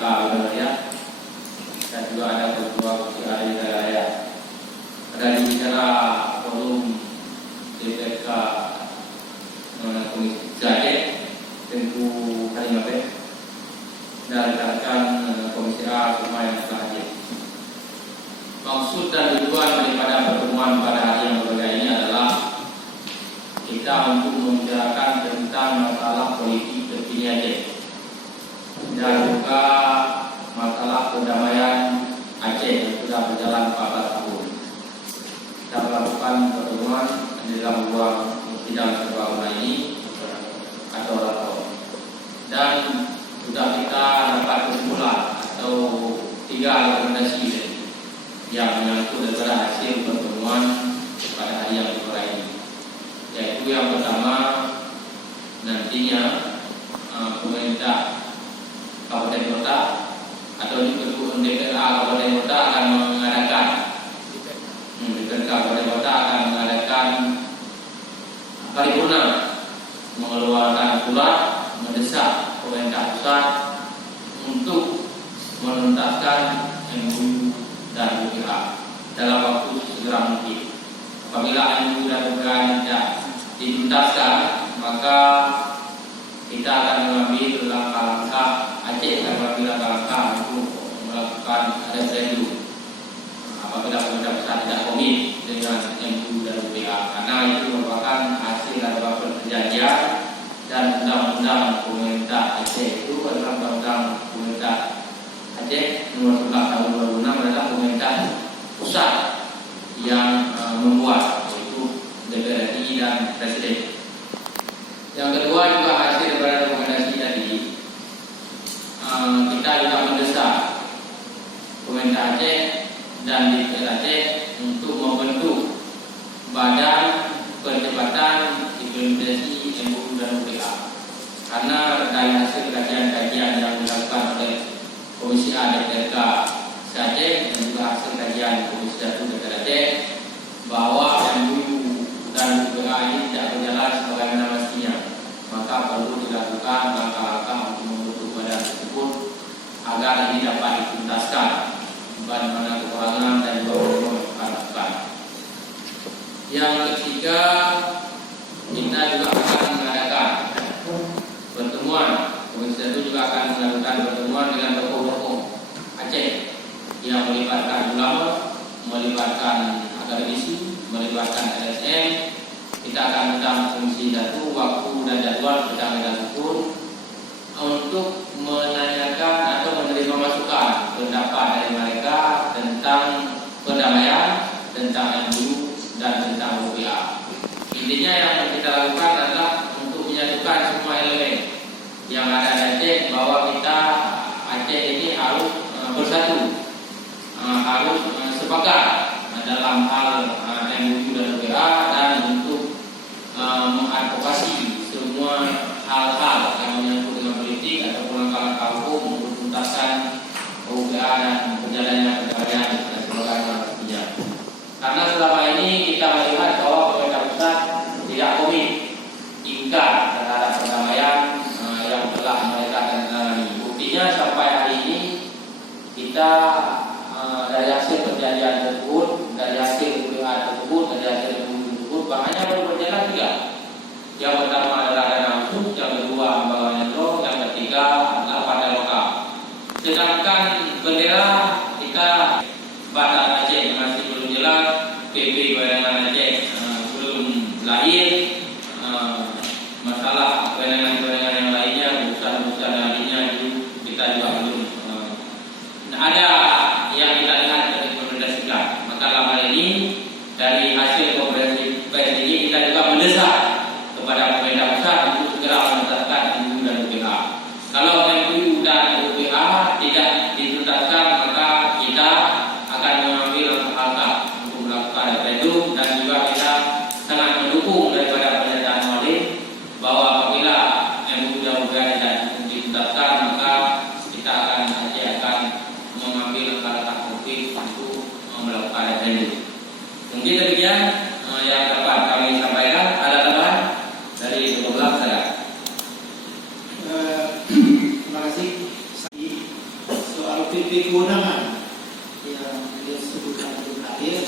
UPA wilayah dan juga ada ketua UPA wilayah. Ada bicara forum DPK Komisi Aceh tentu Kalimantan dan rekan Komisi A Kumai Aceh. Maksud dan tujuan daripada pertemuan pada hari yang berbeda ini adalah kita untuk membicarakan tentang masalah politik terkini Aceh dan juga masalah perdamaian Aceh yang sudah berjalan 14 tahun. Kita melakukan pertemuan di dalam ruang sidang serbaguna ini atau rapat, dan sudah kita dapat kesimpulan atau 3 rekomendasi yang menyangkut daripada hasil pertemuan pada hari yang berbeda ini. Yaitu yang pertama, nantinya pemerintah Kabupaten Kota atau DPK Kabupaten Kota akan mengadakan Kabupaten Kota akan mengadakan paripurna, mengeluarkan surat mendesak pemerintah pusat untuk menuntaskan MOU dan UPA dalam waktu segera mungkin. Apabila MOU dan UPA tidak dituntaskan, maka kita akan mengambil langkah-langkah, Aceh akan mengambil langkah-langkah untuk melakukan referendum apabila pemerintah pusat tidak komit dengan MOU dan UPA, karena itu merupakan hasil dari perjanjian dan undang-undang pemerintah Aceh. Itu adalah undang-undang pemerintah Aceh nomor 11 tahun 2006 adalah pemerintah pusat yang membuat, yaitu DPR RI dan Presiden. Yang kedua juga hasil daripada rekomendasi tadi, kita juga mendesak pemerintah Aceh dan DPR Aceh untuk membentuk badan percepatan implementasi MOU dan UPA, karena dari hasil kajian-kajian yang dilakukan oleh Komisi A DPRK Aceh dan juga hasil kajian Komisi 1 DPR Aceh bahwa MOU dan UPA ini tidak berjalan sebagaimana mestinya, maka perlu dilakukan langkah-langkah untuk membentuk badan tersebut agar ini dapat dituntaskan mana kekurangan dan juga melakukan. Yang ketiga, kita juga akan mengadakan pertemuan. Komisi 1 juga akan melakukan pertemuan dengan tokoh-tokoh Aceh yang melibatkan ulama, melibatkan akademisi, melibatkan LSM. Kita akan minta Komisi 1 waktu dan jadwal sedang dilakukan untuk menanyakan atau menerima masukan pendapat dari mereka tentang perdamaian, tentang MOU dan tentang UPA. Intinya yang kita lakukan adalah untuk menyatukan semua elemen yang ada di Aceh, bahwa kita Aceh ini harus bersatu, harus sepakat dalam hal MOU dan UPA, dan untuk mengadvokasi semua hal-hal yang menyangkut dengan politik ataupun langkah-langkah hukum untuk tuntaskan UPA dan berjalannya perdamaian dan sebagainya. Karena selama ini kita melihat bahwa pemerintah pusat tidak komit, ingkar terhadap perdamaian yang telah mereka tangani. Buktinya sampai hari ini kita dari hasil perjanjian tersebut, dari hasil UPA tersebut, dari hasil MOU tersebut, bahannya baru berjalan 3. Yang pertama adalah dana khusus, yang kedua pembangunan roh, yang ketiga adalah partai lokal. Sedangkan bendera kita Badan Aceh masih belum jelas, PP Badan Aceh belum lahir, masalah kewenangan-kewenangan yang lainnya, urusan-urusan lainnya itu kita juga belum ada yang kita lihat dan rekomendasikan. Maka dalam hal ini dari hasil konferensi pers ini kita juga mendesak kepada pemerintah pusat untuk segera menuntaskan MOU dan UPA. Kalau MOU dan UPA tidak dituntaskan, maka kita akan mengambil langkah untuk melakukan referendum, dan juga kita sangat mendukung daripada pernyataan Wali bahwa apabila MOU dan UPA tidak dituntaskan, maka kita akan mengambil langkah konkret untuk melakukan referendum. Mungkin demikian yang dapat kami sampaikan. Ada tambahan dari kedua belah saya. Terima kasih. PP kewenangan yang dia sebutkan itu terakhir